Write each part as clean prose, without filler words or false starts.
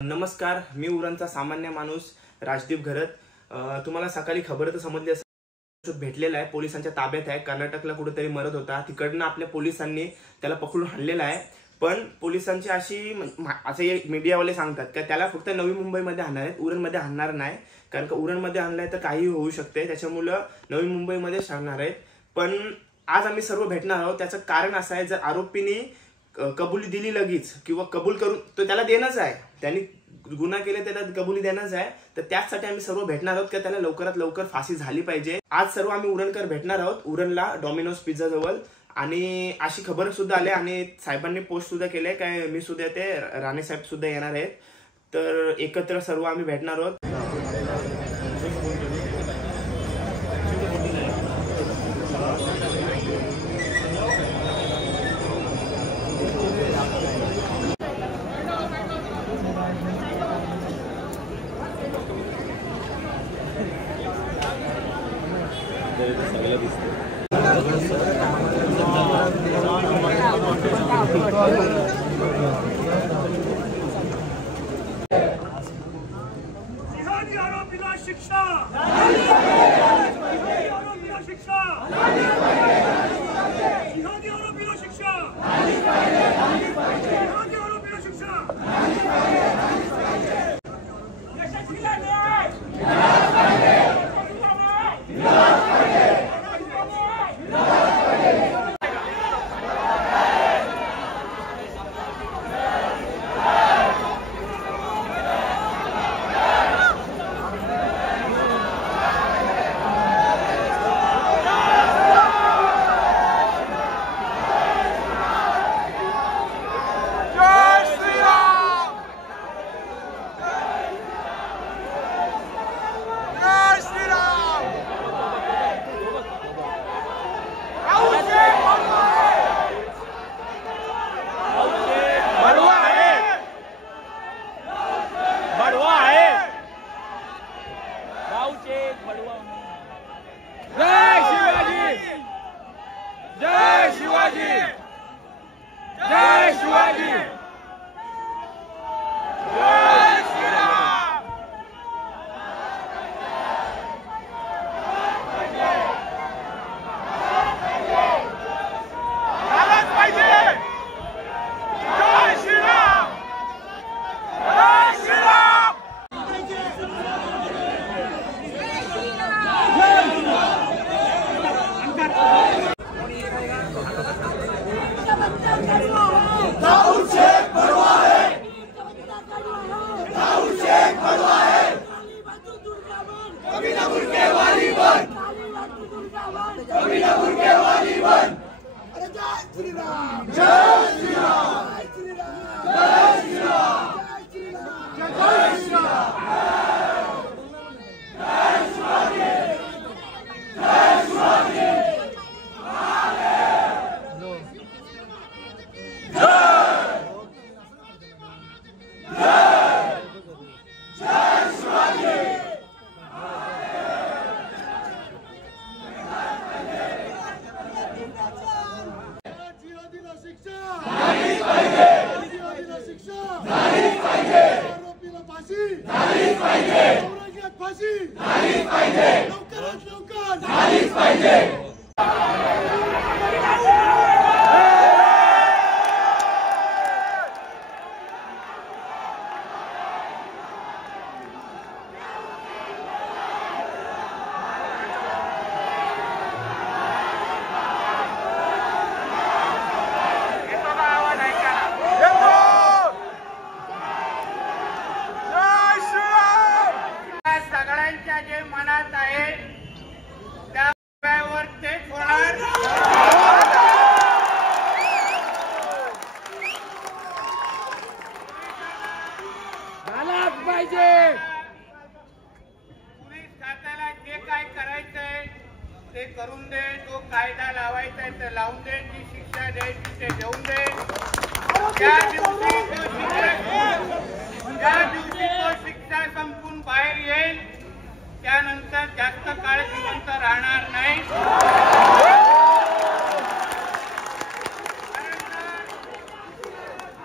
नमस्कार, मी उरणचा सामान्य माणूस राजदीप घरत. तुम्हाला सकाळी खबर तर समजली असेल, भेटलेला आहे, पोलिसांच्या ताब्यात आहे. कर्नाटकला कुठेतरी मरत होता, तिकडनं आपल्या पोलिसांनी त्याला पकडून आणलेला आहे. पण पोलिसांची असे मीडियावाले सांगतात की त्याला फक्त नवी मुंबईमध्ये आणणार आहेत, उरणमध्ये आणणार नाही. कारण का उरणमध्ये आणलाय तर काही होऊ शकते, त्याच्यामुळे नवी मुंबईमध्येच आणणार आहेत. पण आज आम्ही सर्व भेटणार आहोत. त्याचं कारण असं आहे, जर आरोपीने कबुली दिली लगेच किंवा कबूल करून तो त्याला देणंच आहे, त्यांनी गुन्हा केले त्याला कबुली देणंच आहे, तर त्याचसाठी आम्ही सर्व भेटणार आहोत की त्याला लवकरात लवकर फाशी झाली पाहिजे. आज सर्व आम्ही उरणकर भेटणार आहोत उरणला डॉमिनोज पिझ्झा जवळ. आणि अशी खबर सुद्धा आली आणि साहेबांनी पोस्ट सुद्धा केले काय मी सुद्धा ते राणे साहेब सुद्धा येणार आहेत. तर एकत्र सर्व आम्ही भेटणार आहोत. आरोपीला शिक्षा, आरोपीला शिक्षा, जिहादी आरोपीला शिक्षा, जिहादी आरोपीला शिक्षा. यशस्वीला न्याय, जय शिवाजी, जय शिवाजी, जय श्रीराम. झालंच पाहिजे. जय श्रीराम, जय श्रीराम. दाऊद शेख बड़वा है, दाऊद शेख बड़वा है, कभी न मुर्गे वाली बन, कभी न मुर्गे वाली बन. जय श्री राम, जय श्री राम, जय श्री राम, जय श्री राम, जय श्री राम. जय शिवाजी, जय शिवाजी. जे मनात आहे त्यावर तेच होणार. झालाच पाहिजे. पोलीस खात्याला जे काय करायचंय ते करून दे, जो कायदा लावायचा आहे ते लावून दे, जी शिक्षा द्यायची ते देऊन दे. त्या दिवशी तो शिक्षा संपून बाहेर येईल, त्यानंतर जास्त काळ जिवंत राहणार नाही.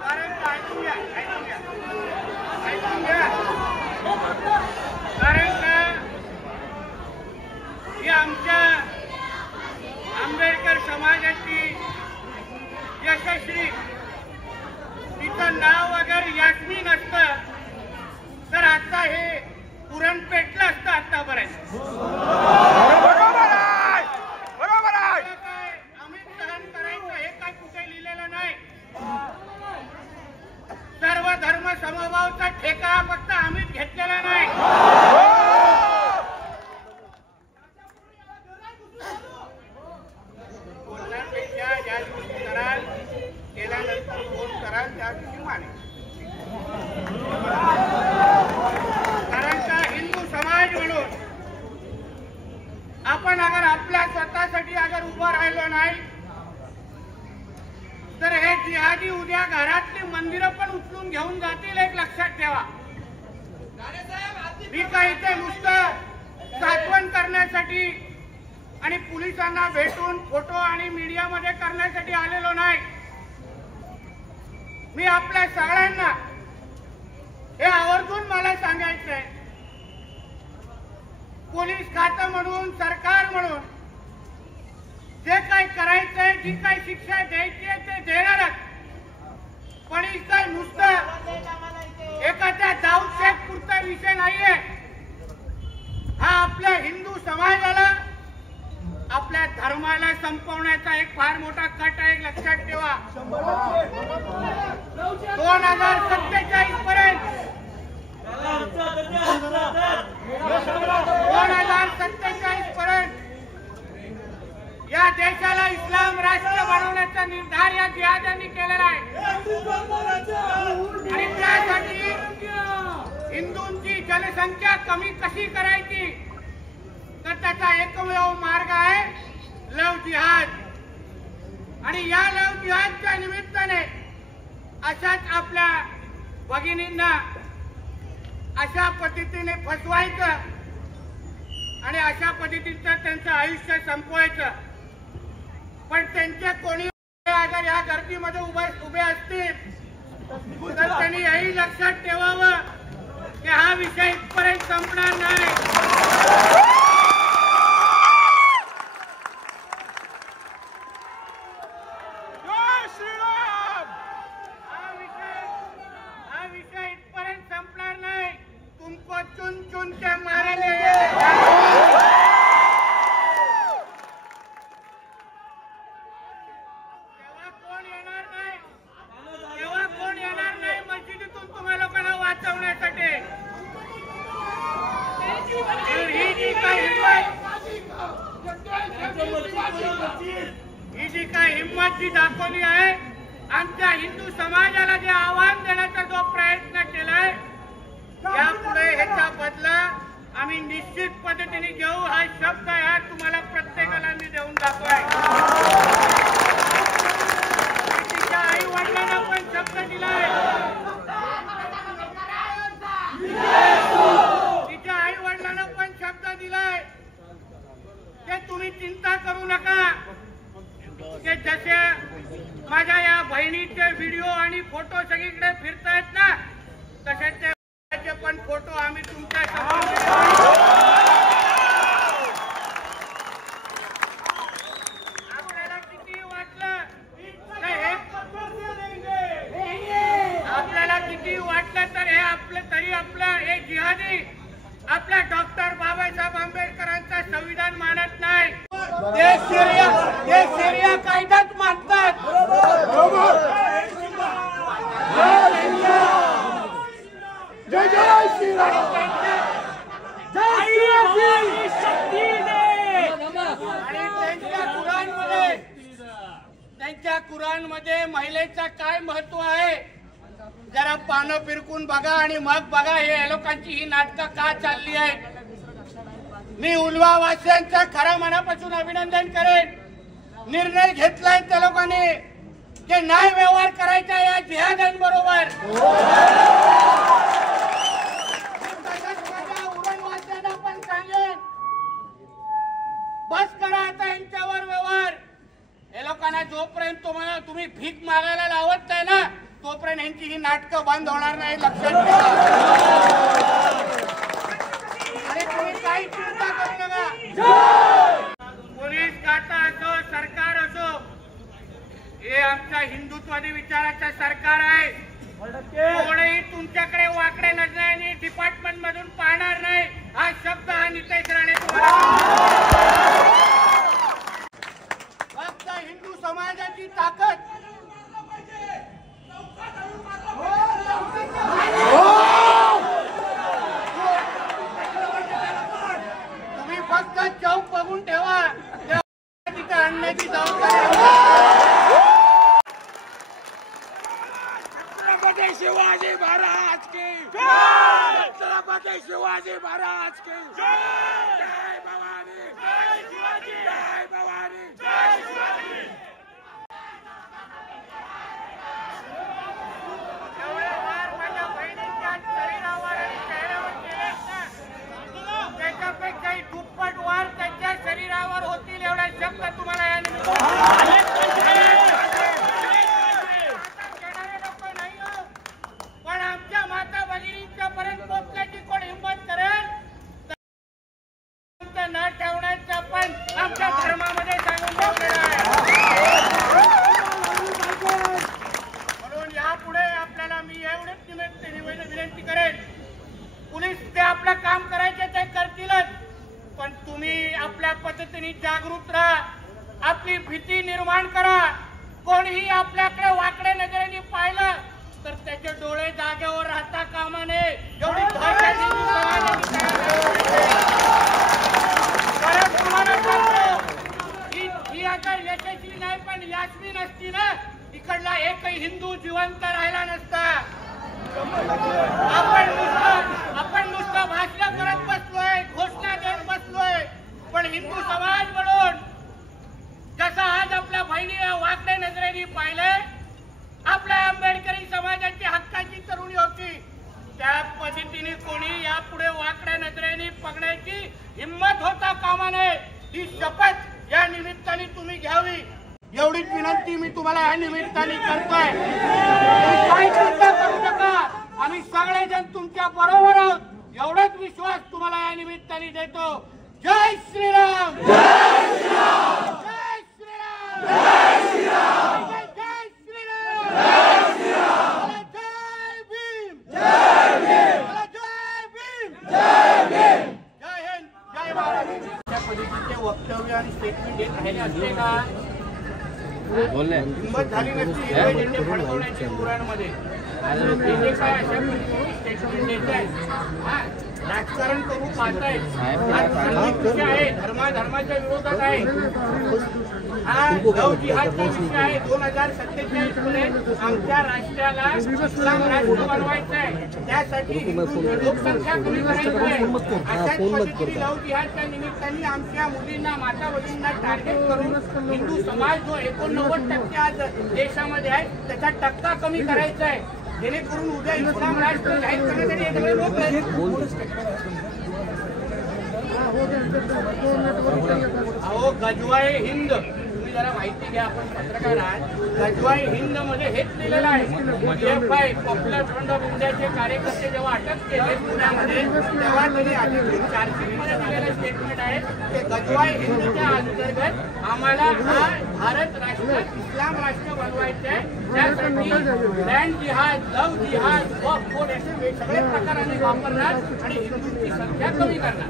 कारण यशश्री, तिचं नाव अगर यास्मीन असतं तर आता हे पुरण पेटलं असतं आतापर्यंत. बरोबर आहे. काय आम्ही सहन करायचं हे काय कुठे लिहिलेलं नाही. सर्व धर्म समभावचा ठेका फक्त आम्हीच घेतलेला नाही. बोलण्यापेक्षा ज्या दिवशी कराल केल्यानंतर फोन कराल त्या दिवशी माने. कारण का हिंदू समाज म्हणून आपण अगर आपल्या स्वतःसाठी अगर उभं राहिलो नाही तर हे जिहादी उद्या घरातली मंदिरं पण उचलून घेऊन जातील. एक लक्षात ठेवा. मी काही ते नुसतं साठवण करण्यासाठी आणि पोलिसांना भेटून फोटो आणि मीडियामध्ये करण्यासाठी आलेलो नाही. मी आपल्या सगळ्यांना हे आवर्जून मला सांगायचंय, पोलीस खातं म्हणून सरकार म्हणून जे काय करायचंय, जी काय शिक्षा द्यायची आहे ते देणारच. पण इथं नुसतं एखाद्या दाऊदशेख पुरता विषय नाहीये. हा आपल्या हिंदू समाजाला, आपल्या धर्माला संपवण्याचा एक फार मोठा कट आहे. लक्षात ठेवा. 2047 पर्यंत 2047 पर्यंत या देशाला इस्लाम राष्ट्र बनवण्याचा निर्धार या जिहाद्यांनी केलेला आहे. आणि त्यासाठी हिंदूंची जनसंख्या कमी कशी करायची तर त्याचा एकमेव मार्ग आहे लव जिहाद. आणि या लव जिहादच्या निमित्ताने अशाच आपल्या भगिनींना अशा पद्धतीने फसवायचं आणि अशा पद्धतीचं त्यांचं आयुष्य संपवायचं. पण त्यांचे कोणी अगर या गर्दीमध्ये उभे असतील तर त्यांनी हेही लक्षात ठेवावं की हा विषय इथपर्यंत संपणार नाही. हा विषय इथपर्यंत संपणार नाही. तुमको चुन चुन के मारेंगे. तेव्हा कोण येणार नाही मस्जिदीतून तुम्हा लोकांना वाचवण्यासाठी. ही जी काय हिंमत जी दाखवली आहे, आमच्या हिंदू समाजाला जे आव्हान देण्याचा जो प्रयत्न केलाय, यापुढे ह्याचा बदला आम्ही निश्चित पद्धतीने घेऊ. हा शब्द ह्या तुम्हाला प्रत्येकाला मी देऊन दाखवाय. तिच्या आई वडिलांना पण शब्द दिलाय. तिच्या आई वडिलांना पण शब्द दिलाय की तुम्ही चिंता करू नका. की जसे माझ्या या बहिणीचे व्हिडिओ आणि फोटो सगळीकडे फिरतायत ना, तसे ते पण फोटो आम्ही तुमच्या आपल्याला किती वाटलं तर हे आपलं तरी आपलं हे जिहादी आपल्या डॉक्टर बाबासाहेब आंबेडकरांचं संविधान मानत नाही. ते शरिया कायदाच मानतात. जय जय श्रीराम. आणि त्यांच्या कुराणमध्ये महिलेचं काय महत्व आहे जरा पानं फिरकून बघा आणि मग बघा हे लोकांची ही नाटकं का चालली आहेत. मी उल्वा वासियांचं खऱ्या मनापासून अभिनंदन करेन. निर्णय घेतलाय त्या लोकांनी की न्याय व्यवहार करायचा या जिहाद्यांबरोबर. उरणवासियांना पण सांगेन, बस करा आता यांच्यावर व्यवहार. हे लोकांना जोपर्यंत तुम्ही भीक मागायला लावत नाही ना, तोपर्यंत यांची ही नाटकं बंद होणार नाही. लक्षात ठेवा. आणि तुम्ही काही चिंता करू नका. पोलीस खातं असो, सरकार असो, हे आमच्या हिंदू वाकडे नजरेने डिपार्टमेंट मधून पाहणार नाही हा शब्द हा नितेश राणे फक्त हिंदू समाजाची ताकद तुम्ही फक्त चौक बघून ठेवा तिथे आणण्याची जबाबदारी छत्रपति शिवाजी महाराज की जय, छत्रपति शिवाजी महाराज की जय, जय भवानी, जय शिवाजी, जय भवानी, जय शिवाजी। एवढे वार माझ्या बहिणीच्या शरीरावर आणि चेहऱ्यावर केलेत ना, त्याच्यापेक्षाही दुप्पट वार त्यांच्या शरीरावर होतील एवढा शब्द तुम्हाला या पण आमच्या माता भगिनींच्या पर्यंत पोहोचण्याची कोण हिंमत करेल न ठेवण्याचा पण आमच्या धर्मामध्ये सांगून ठेवलेलं आहे। म्हणून यापुढे आपल्याला मी एवढेच निमित्त विनंती करेन, पोलीस ते आपलं काम करायचे ते करतीलच, पण तुम्ही आपल्या पद्धतीने जागृत राहा, आपली भीती निर्माण करा। कोणीही आपल्याकडे वाकडे नजरेने पाहिलं तर त्याचे डोळे जागेवर राहता कामा नये एवढी धैर्याची परत तुम्हाला सांगतो, ही आता यशस्वी नाही पण यास्मी नसती ना इकडला एकही हिंदू जिवंत राहिला नसता। आपण नुसतं भाषण करत बसलोय, घोषणा देत बसलोय, पण हिंदू समाज म्हणून जसं आज आपल्या बहिणीला वाकडे नजरेने पाहिलंय, आपल्या आंबेडकरी समाजाची हक्काची तरुणी होती, त्या पद्धतीने कोणी यापुढे वाकड्या नजरेने बघण्याची हिंमत होता कामा नये ही शपथ या निमित्ताने तुम्ही घ्यावी एवढीच विनंती मी तुम्हाला या निमित्ताने करतोय। काही चिंता करू नका, आम्ही सगळेजण तुमच्या बरोबर आहोत एवढाच विश्वास तुम्हाला या निमित्ताने देतो। जय श्रीराम, जय श्रीराम, जय श्रीराम, जय श्रीराम, जय श्रीराम, जय श्रीराम, जय भीम, जय भीम, जय भीम, जय भीम, जय हिंद, जय महाराष्ट्र। त्या पद्धतीचे वक्तव्य आणि स्टेटमेंट देत राहिले असते का हिंमत झाली नसती हिरवे झेंडे फडकवण्याची उरणमध्ये जे काय अशा पद्धतीने स्टेटमेंट देत आहेत, राजकारण करू पाहतायत, विषय आहे धर्माच्या विरोधात आहे, हा लव जिहादचा विषय आहे। 2047 मध्ये आमच्या राष्ट्राला इस्लाम राष्ट्र बनवायचं आहे, त्यासाठी लोकसंख्या कमी करायची आहे। अशाच पद्धतीने लव जिहादच्या निमित्ताने आमच्या मुलींना माता भगिनींना टार्गेट करून हिंदू समाज जो 89% आज देशामध्ये आहे त्याचा टक्का कमी करायचा आहे, जेणेकरून उद्या इस्लाम राष्ट्र जाहीर करण्यासाठी हे सगळे लोक अहो गजवाए हिंद तुम्ही जरा माहिती घ्या, आपण पत्रकार आहात, गजवाए हिंद मध्ये हेच लिहिलेलं आहे। PFI पॉप्युलर फ्रंट ऑफ इंडियाचे कार्यकर्ते जेव्हा अटक केले पुण्यामध्ये तेव्हा त्यांनी अधिकृत चार्जशीट मध्ये दिलेलं स्टेटमेंट आहे की गजवाए हिंदच्या अंतर्गत आम्हाला हा भारत राष्ट्र इस्लाम राष्ट्र बनवायचे आहे, त्यासाठी लँड जिहाद, लव जिहाद, वक्फ बोर्ड असे सगळे प्रकार आम्ही वापरणार आणि हिंदूंची संख्या कमी करणार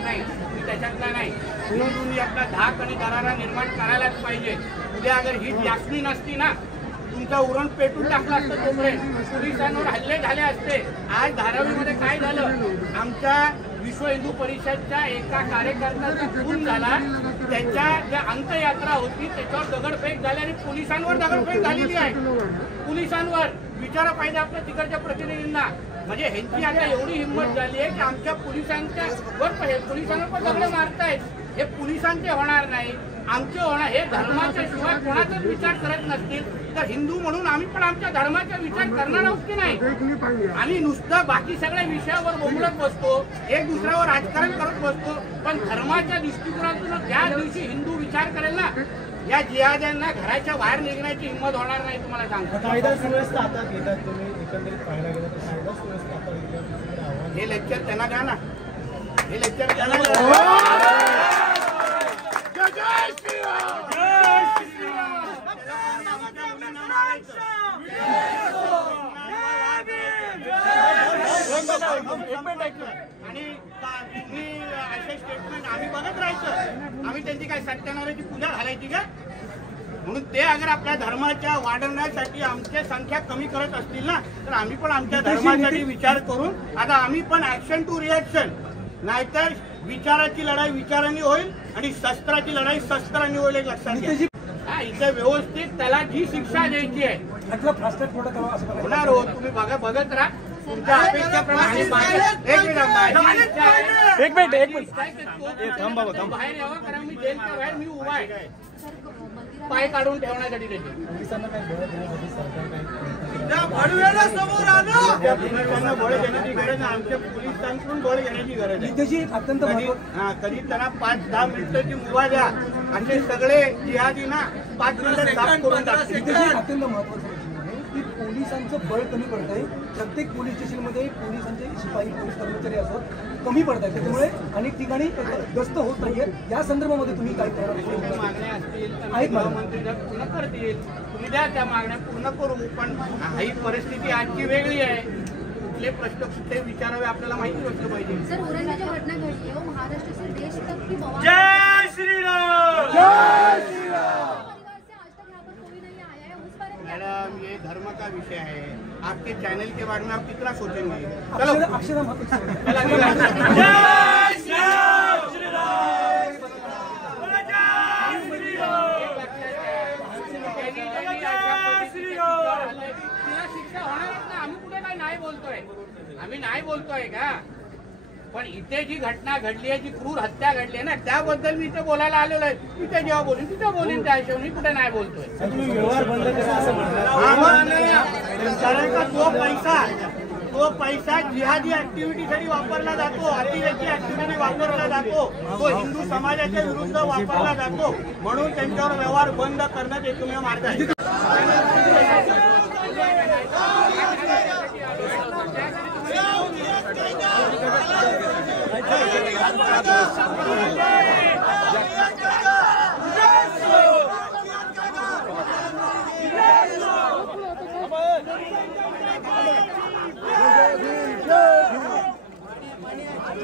नाही, त्याच्यातला नाही। म्हणून तुम्ही आपला धाक आणि दरारा निर्माण करायलाच पाहिजे। उद्या अगर ही यास्मी नसती ना तुमचा उरण पेटून टाकला असतं, तोपर्यंत पोलिसांवर हल्ले झाले असते। आज धारावीमध्ये काय झालं, आमच्या विश्व हिंदू परिषदच्या एका कार्यकर्त्याचा खून झाला, त्याच्या ज्या अंत्ययात्रा होती त्याच्यावर दगडफेक झाली आणि पोलिसांवर दगडफेक झालेली आहे। पोलिसांवर विचारा पाहिजे आपल्या तिकडच्या प्रतिनिधींना, म्हणजे ह्यांची आता एवढी हिंमत झाली आहे की आमच्या पोलिसांच्या पोलिसांना पण दगड मारतायत। हे पोलिसांचे होणार नाही, आमचे होणार। हे धर्माच्या शिवाय कोणाचाच विचार करत नसतील तर हिंदू म्हणून आम्ही पण आमच्या धर्माचा विचार करणार आहोत की नाही? आम्ही नुसतं बाकी सगळ्या विषयावर बोंबलत बसतो, एक दुसऱ्यावर राजकारण करत बसतो, पण धर्माच्या दृष्टिकोनातून ज्या दिवशी हिंदू विचार करेल ना या जिहाद्यांना घराच्या बाहेर निघण्याची हिंमत होणार नाही। तुम्हाला सांगतो कायदा सुव्यवस्था हातात घेतात तुम्ही, एकंदरीत पाहायला गेलं तर कायदा सुव्यवस्था हातात हे लेक्चर त्यांना द्या ना, हे लेक्चर त्यांना द्या। जय श्रीराम, जय श्रीराम, आणि तुम्ही असे स्टेटमेंट आम्ही बघत राहायचं, आम्ही त्यांची काय सत्यनारायणाची पूजा घालायची का? म्हणून ते अगर आपल्या धर्माच्या वाढवण्यासाठी आमची संख्या कमी करत असतील ना, तर आम्ही पण आमच्या धर्मासाठी विचार करून आता आम्ही पण ऍक्शन टू रिएक्शन, नाहीतर विचाराची लढाई विचारांनी होईल आणि शस्त्राची लढाई शस्त्रांनी होईल, एक लक्षात घ्या. इथे व्यवस्थित त्याला जी शिक्षा द्यायची आहे होणार हो. तुम्ही बघत राहा तुमच्या अपेक्षेप्रमाणे. एक मिनिट बाहेर यावं, कारण मी जेलच्या बाहेर मी उभा आहे पाय काढून ठेवण्यासाठी. पोलिसांना बळ घेण्याची गरज आहे, आमच्या पोलिसांकडून बळ घेण्याची गरज आहे. कधी त्यांना 5-10 मिनिटाची मुभा द्या, असे सगळे जिहादी ना 5 मिनिटं साफ करून टाकतील. अत्यंत महत्वाचं की पोलिसांचं बळ कमी पडत आहे. प्रत्येक पोलीस स्टेशनमध्ये पोलिसांचे शिपाई पोलीस कर्मचारी असतात कमी पडत आहेत, त्यामुळे अनेक ठिकाणी गस्त होत नाहीये. या संदर्भामध्ये तुम्ही काय करणार? मागण्या असतील तर गृहमंत्री पूर्ण करतील, तुम्ही द्या त्या मागण्या पूर्ण करू. पण ही परिस्थिती आजची वेगळी आहे, कुठले प्रश्न कुठे विचारावे आपल्याला माहिती असलं पाहिजे. सर, औरंगाबाद घटना घडली हो, महाराष्ट्र से देश तक की बवाल. जय श्री राम, जय श्री राम. मैडम, ये धर्म का विषय है, आपके चैनल के बारे में आप कितना सोचेंगे? चलो अक्षर शिक्षा होणारच ना. आम्ही कुठे काय नाही बोलतोय, आम्ही नाही बोलतोय का? पण इथे जी घटना घडली आहे, जी क्रूर हत्या घडली आहे ना, त्याबद्दल मी इथे बोलायला आलेलो आहे. तिथे जेव्हा बोलीन तिथे बोलीन, त्या हिशोबाने मी कुठे नाही बोलतोय. व्यवहार बंद करा असं कारण का तो पैसा जिहादी ऍक्टिव्हिटीसाठी वापरला जातो, अतिरेकी ऍक्टिव्हिटी वापरला जातो, तो हिंदू समाजाच्या विरुद्ध वापरला जातो. म्हणून त्यांच्यावर व्यवहार बंद करण्यात एकमेव मार्ग आहे.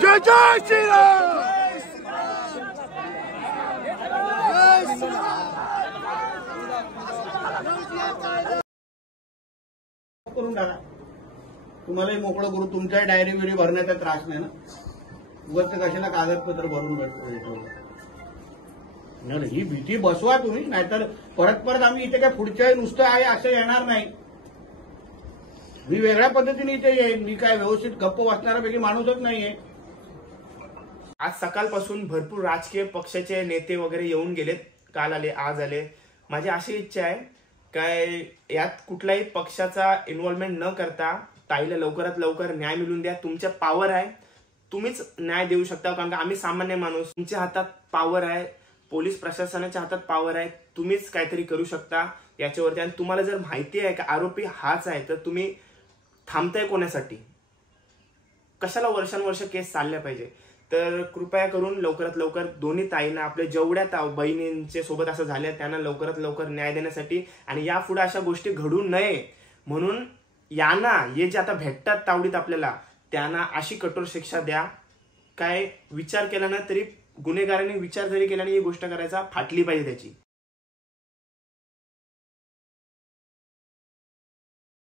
जय जय श्री राम. करून टाका, तुम्हालाही मोकळं करू. तुमच्या डायरी बिरी भरण्याचा त्रास नाही ना, उगाच कशाला कागदपत्र भरून भेटतो. ही भीती बसवा तुम्ही, नाहीतर परत आम्ही इथे काय पुढच्या नुसतं आहे असं येणार नाही. मी वेगळ्या पद्धतीने इथे येईन. मी काय व्यवस्थित गप्प वाचणाऱ्यापैकी माणूसच नाहीये. आज सकाळपासून भरपूर राजकीय पक्षाचे नेते वगैरे येऊन गेलेत, काल आले आज आले. माझी अशी इच्छा आहे काय यात कुठलाही पक्षाचा इन्व्हॉल्वमेंट न करता ताईला लवकरात लवकर न्याय मिळवून द्या. तुमच्या पॉवर आहे, तुम्हीच न्याय देऊ शकता, कारण का आम्ही सामान्य माणूस. तुमच्या हातात पॉवर आहे, पोलीस प्रशासनाच्या हातात पॉवर आहे, तुम्हीच काहीतरी करू शकता याच्यावरती. आणि तुम्हाला जर माहिती आहे का आरोपी हाच आहे, तर तुम्ही थांबताय कोणासाठी? कशाला वर्षानुवर्ष केस चालल्या पाहिजे? तर कृपया करून लवकरात लवकर दोन्ही ताईंना, आपल्या जेवढ्या बहिणींचे सोबत असं झालं त्यांना लवकरात लवकर न्याय देण्यासाठी, आणि यापुढे अशा गोष्टी घडू नये म्हणून यांना हे जे आता भेटतात तावडीत आपल्याला, त्यांना अशी कठोर शिक्षा द्या. काय विचार केला ना तरी, गुन्हेगारांनी विचार जरी केला नाही, ही गोष्ट करायचा फाटली पाहिजे त्याची.